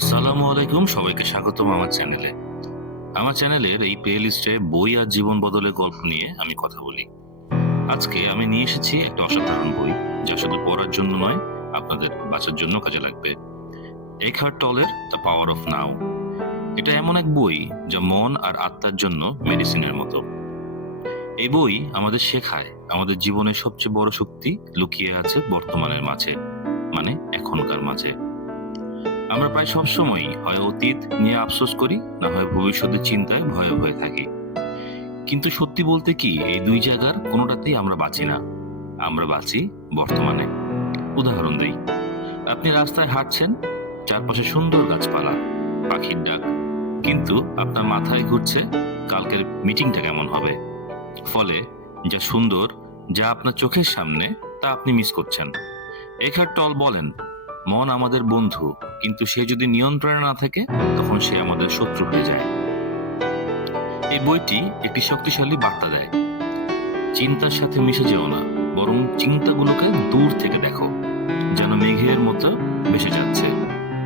আসসালামু আলাইকুম, সবাইকে স্বাগতম আমার চ্যানেলে। আমার চ্যানেলের এই প্লে লিস্টে বই আর জীবন বদলের গল্প নিয়ে আমি কথা বলি। আজকে আমি নিয়ে এসেছি একটা অসাধারণ বই, যা শুধু পড়ার জন্য নয়, আপনাদের বাঁচার জন্য কাজে লাগবে। এখার্ট টলের দ্য পাওয়ার অফ নাও। এটা এমন এক বই যা মন আর আত্মার জন্য মেডিসিনের মতো। এই বই আমাদের শেখায় আমাদের জীবনের সবচেয়ে বড় শক্তি লুকিয়ে আছে বর্তমানের মাঝে, মানে এখনকার মাঝে। আমরা প্রায় সবসময়ই হয় অতীত নিয়ে আফসোস করি, না হয় ভবিষ্যতের চিন্তায় ভয়ে ভয়ে থাকি। কিন্তু সত্যি বলতে কি, এই দুই জায়গার কোনোটাতেই আমরা বাঁচি না। আমরা বাঁচি বর্তমানে। উদাহরণ দেই, আপনি রাস্তায় হাঁটছেন, চারপাশে সুন্দর গাছপালা, পাখির ডাক, কিন্তু আপনার মাথায় ঘুরছে কালকের মিটিংটা কেমন হবে। ফলে যা সুন্দর, যা আপনার চোখের সামনে, তা আপনি মিস করছেন। এখার্ট টল বলেন, মন আমাদের বন্ধু, কিন্তু সে যদি নিয়ন্ত্রণে না থাকে, তখন সে আমাদের শত্রু হয়ে যায়। এই বইটি একটি শক্তিশালী বার্তা দেয়, চিন্তার সাথে মিশে যেও না, বরং চিন্তাগুলোকে দূর থেকে দেখো, যেন মেঘের মতো ভেসে যাচ্ছে,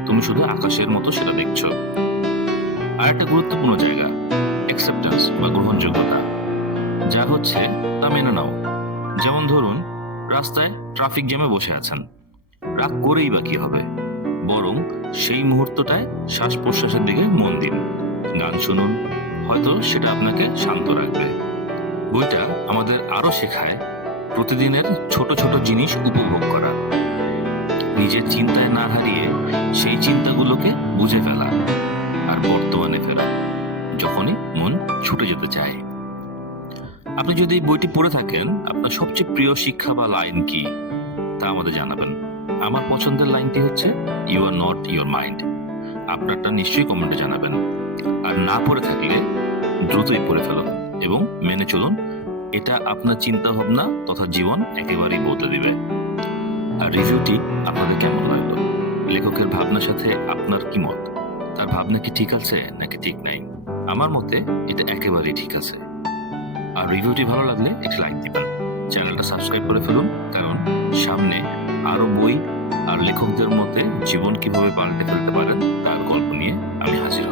তুমি শুধু আকাশের মতো সেটা দেখছো। আর একটা গুরুত্বপূর্ণ জায়গা, অ্যাকসেপ্টেন্স বা গ্রহণযোগ্যতা। যা হচ্ছে তা মেনে নাও। যেমন ধরুন, রাস্তায় ট্রাফিক জ্যামে বসে আছেন, রাগ করেই বা কি হবে, বরং সেই মুহূর্তটায় শ্বাস প্রশ্বাসের দিকে মন দিন, গান শুনুন, হয়তো সেটা আপনাকে শান্ত রাখবে। বইটা আমাদের আরো শেখায় প্রতিদিনের ছোট ছোট জিনিস উপভোগ করা, নিজের চিন্তায় না হারিয়ে সেই চিন্তাগুলোকে বুঝে ফেলা, আর বর্তমানে ফেরা যখনই মন ছুটে যেতে চায়। আপনি যদি এই বইটি পড়ে থাকেন, আপনার সবচেয়ে প্রিয় শিক্ষা বা লাইন কি, তা আমাদের জানাবেন। আমার পছন্দের লাইনটি হচ্ছে, you are not your mind. আপনারটা নিশ্চয়ই কমেন্টে জানাবেন। আর না পড়ে থাকলে দ্রুতই পড়ে ফেলুন এবং মেনে চলুন। এটা আপনার চিন্তা ভাবনা তথা জীবন একেবারেই বদলে দিবে। আর রিভিউটি আপনাদের কেমন লাগলো? লেখকের ভাবনার সাথে আপনার কি মত? তার ভাবনা কি ঠিক আছে নাকি ঠিক নাই? আমার মতে এটা একেবারেই ঠিক আছে। আর রিভিউটি ভালো লাগলে একটা লাইক দিবেন, চ্যানেলটা সাবস্ক্রাইব করে ফেলুন, কারণ সামনে আরো বই আর লেখকদের মতে জীবন কিভাবে পাল্টে ফেলতে পারেন তার গল্প নিয়ে আমি হাজির